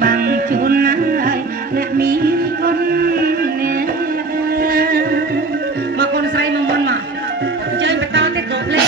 bằng chun ai nè mi con nè mà con say mà con mà chơi phải tao tiếp tục lên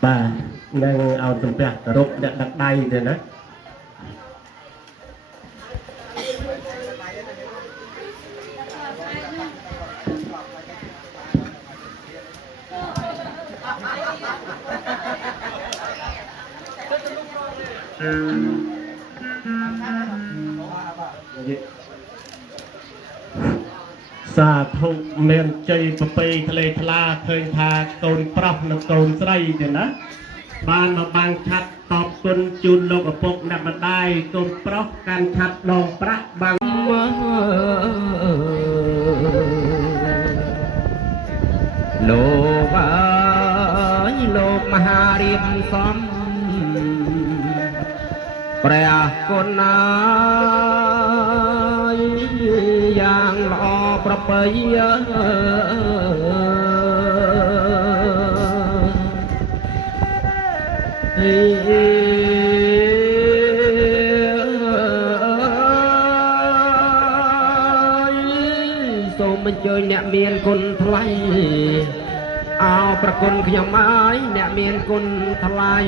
bà ngang ao tầm bẹt rụp đặt đay rồi đó xa thụ miền chơi bờ bê thề thla khơi thà cồn prop nâng cồn sấy rồi đó ban mà ban chặt tọp tuân chun lộc ở bốc nằm mặt đai cồn prop can chặt đòn prap bằng lô vãi lô ma riêng xóm bè con ơi yang lo prap ấy số mình chơi nè miền con thay aoประคนขยำไม้แนเมียนคนทลาย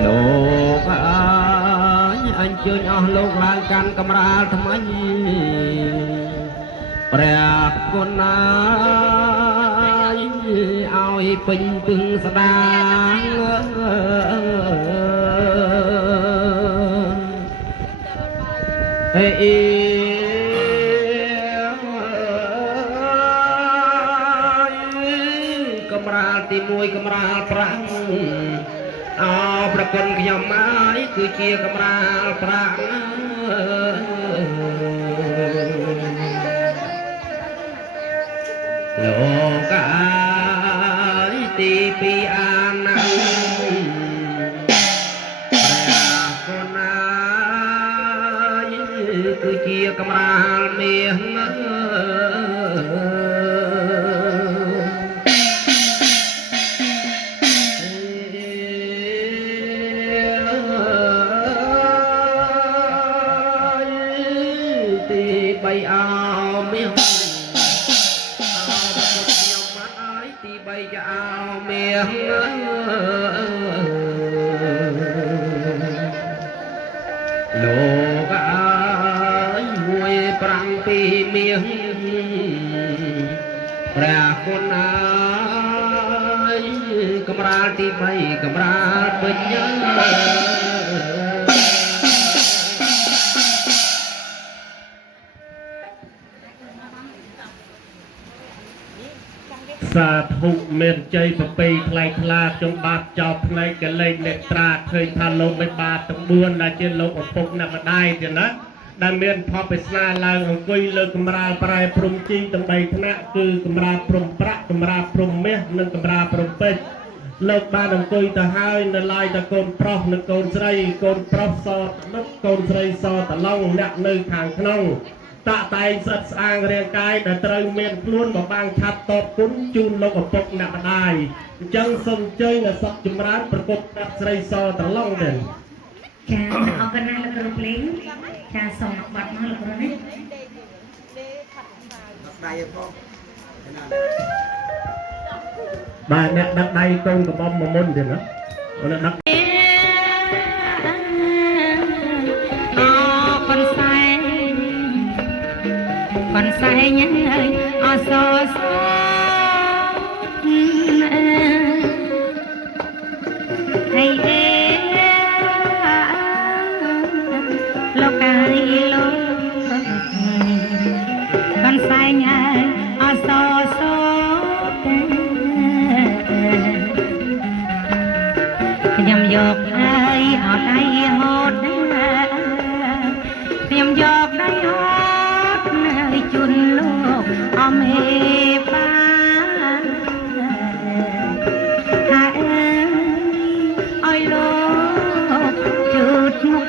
โลกอันเชิญเอาโลกลางกันกำราทำไมแปรคนนายเอาให้เป็นตึงสดางเฮ้ยกำราตีมวยกำราปรังเอาประคนขยำไม้คือเชียกำราปรังโลกายตีปีอานังคนนายคือเชียกำราเมียงใบเอาเมียงเอาประกบยมไม้ตีใบจะเอาเมียงโลกอายมวยปรังปีเมียงแปรคนอายกำราตีใบกำราเป็นยัง สาธุเมียนใจปะปีคลายคลาจงบาดจอบในกะเลยเนตราเคยทานลงไปบาดตะบวนนาเจนลงอปุกนำมาได้เดี๋ยวนะได้เมียนพอไปสนาลางของกุยเลยกำราปลายพรมจีตั้งใบคณะคือกำราพรมพระกำราพรมเมฆนั่งกำราพรมเป็ด លើកបានអង្គុយទៅហើយនៅឡាយតែកូនប្រុសនិងកូនស្រីកូនប្រុសសនឹកកូនស្រីសតឡងអ្នកនៅខាងក្នុងតាក់តែងស្អិតស្អាងរាងកាយដែលត្រូវមានខ្លួនបបាំងឆាត់តបគុណជូនលោកឪពុកអ្នកម្ដាយអញ្ចឹងសូមអញ្ជើញអ្នកសុខចម្រើនប្រកបអ្នកស្រីសតឡងដែរចាអរគុណណាស់លោកគ្រូភ្លេងចាសូមបាត់មកលោកគ្រូនេះបាទអ្នកដឹកដៃកូនកំបំមុនទៀតណាអូនដឹកcòn say nhớ ở so so hay lo cài lo còn say nhớ ở so so nhầm dọc ai ở đây hốt nhầm dọc đây hốt chun lúc om he ba hai ơi lo chụt mục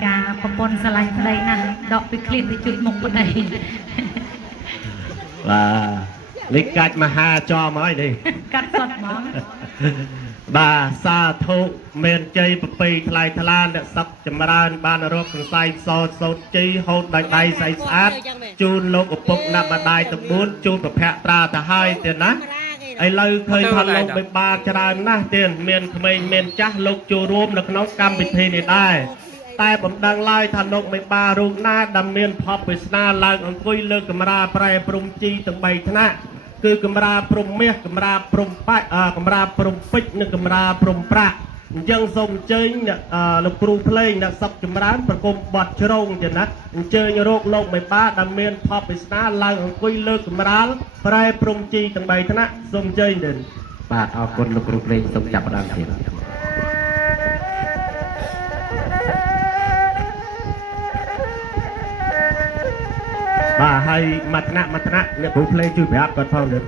cha pon salai đây nè đọc bị clip thì chụt mục bên này và lịch cách mà ha cho mới đi cắt sọt món bà sa thụ miền Tây bậc pì thay thà lan đã sắp chấm ran ban rốt cùng say so sốt chi hốt đại đại say sát chun lục ở bụng nằm bàn đài tập 4 chun bậc hẹ tra thà 2 tiền á ai lời khơi thằng lục bậc 3 tràn na tiền miền khmer miền chắc lục chu rôm được nó cam bị thi nàyได้แต่ผมดังไล่ทันลงไม่บารูหน้าดำเนินพอปริศนาลางองคุยเลิกกำราปลายปรุงจีตั้งใบธนะคือกำราปรุงเมียกำราปรุงป้ายกำราปรุงปิดนึกกำราปรุงปรายังทรงเจยเนี่ยลูกครูเพลงเนี่ยสับกำราประกบบอดชรงเจนะเจยโรคโลกไม่บ้าดำเนินพอปริศนาลางองคุยเลิกกำราปลายปรุงจีตั้งใบธนะทรงเจยเด่นบาดเอาคนลูกครูเพลงทรงจับดังเสียงbà hay mặt nạ nè cũng play chui bé còn phong được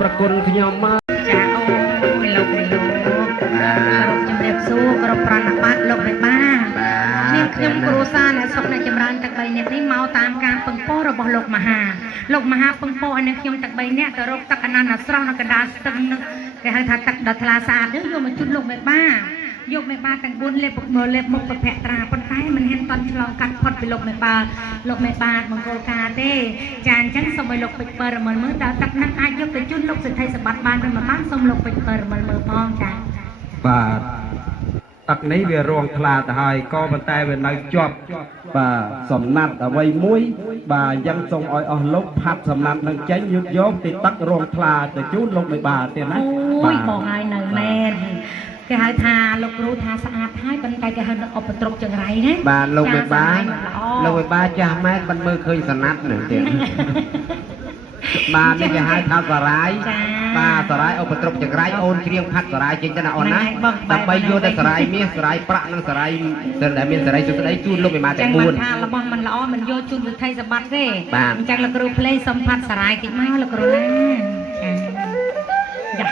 ประกุลขยมมาចាអូយលោកនេះលោកជំរាបសួរគ្រប់ប្រណិប័តលោកនេះបាទនេះខ្ញុំគ្រូសាអ្នកសុខអ្នកចម្រើនទាំង3នាក់នេះមកតាមការពឹងពោះរបស់លោកមហាពឹងពោះឲ្យនឹងខ្ញុំទាំង3នាក់ទៅរកទឹកអនន្តអាស្រស់នៅកណ្ដាលស្ទឹងនឹងគេហៅថាទឹកដ៏ថ្លាស្អាតនេះយកមកជូនលោកមេបាយកមេបាទាំង4លេបមុខប្រភៈត្រាប៉ុន្តែមិនហ៊ានតន់ឆ្លងកាត់ផុតពីលោកមេបាមង្គលការទេចាអញ្ចឹងសូមឲ្យលោកពេជ្រពើរមើលមើលតើទឹកហ្នឹងអាចយកទៅជូនលោកសិទ្ធិសម្បត្តិបានឬមិនបានសូមលោកពេជ្រពើរមើលផងចាបាទទឹកនេះវារងថ្លាទៅហើយក៏ប៉ុន្តែវានៅជាប់បាទសំណាត់អ្វីមួយបាទអញ្ចឹងសូមឲ្យអស់លោកផាត់សំណាត់នឹងចេញយកទីទឹករងថ្លាទៅជូនលោកមេបាទៀតណាបាទបងហើយនៅមែនគេហៅថាលោកគ្រូថាស្អាតហើយប៉ុន្តែគេហៅនឹងឧបទ្រពចង្រៃណាបាទលោកមេបាចាស់ម៉ែមិនមើលឃើញសំណាត់នឹងទៀតបាទនេះគេហៅថាសារាយបាទសារាយឧបទ្រពចង្រៃអូនច្រៀងផាត់សារាយចេញទៅណាអូនណាដើម្បីយកតែសារាយមាសសារាយប្រាក់និងសារាយដែលមានសារាយសុទ្ធដីជូនលោកមេបាទាំង4ថារបស់មិនល្អមិនយកជូនវិថីសម្បត្តិទេអញ្ចឹងលោកគ្រូភ្លេងសំផាត់សារាយតិចមកលោកគ្រូណាចា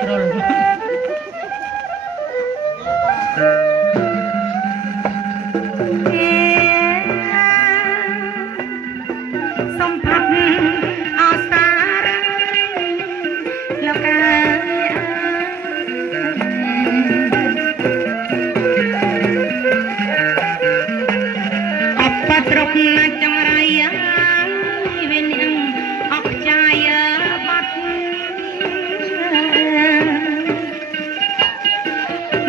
ជ្រុលសំផាត់អសារាលោកអបត្រកណាចង្រៃវិញអបចាយបាត់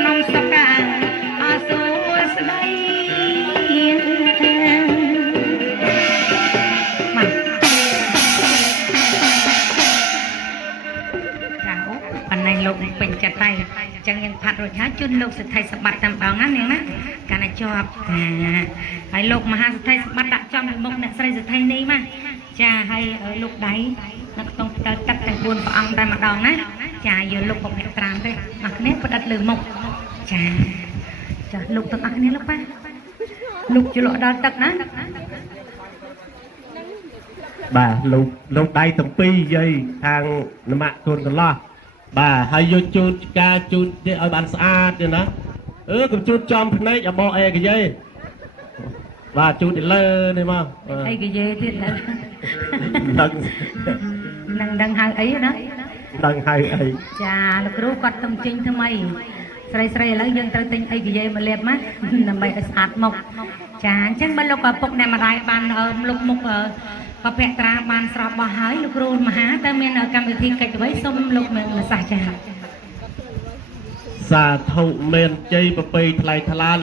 នំសកាអសួស្ដីលោកពេញចិត្តហើយអញ្ចឹងយើងផាត់រួចហើយជូនលោកសិទ្ធិសម្បត្តិតាមដងណានាងណាកាលណាជាប់ហើយលោកមហាសិទ្ធិសម្បត្តិដាក់ចំពីមុខអ្នកស្រីសិទ្ធិនេះមកចាហើយលោកដៃនៅក្នុងផ្ទៃទឹកទាំង4ព្រះអង្គតែម្ដងណា ចាយកលោកបំពេញត្រាំទេអរគ្នាផ្ដិតលើមុខចាចាលោកទាំងអស់គ្នាលោកប៉ាលោកជលក់ដល់ទឹកណា បាទលោកដៃទាំងពីរយាយខាងនមកូនកន្លោះបាទហើយយកជូតការជូតឲ្យបានស្អាតទេណាកុំជូតចំភ្នែកឲ្យបោះអែកយាយបាទជូតទៅលើនេះមក អីគេនិយាយទៀតណា នឹងហៅអីណា ដឹងហើយអី ចាលោកគ្រូគាត់ទំជិញថ្មីស្រីឥឡូវយើងត្រូវទិញអីគេនិយាយមកលេបមកដើម្បីឲ្យស្អាតមុខចាអញ្ចឹងបើលោកឪពុកអ្នកម្ដាយបានលោកមុខបពត្រាបានស្រោបបោះហើយលោកគ្រូមហាតើមានកម្មវិធីកិច្ចអ្វីសូមលោកមានប្រសាសន៍ចា សាធុមានជ័យប្រពៃថ្លៃថ្លា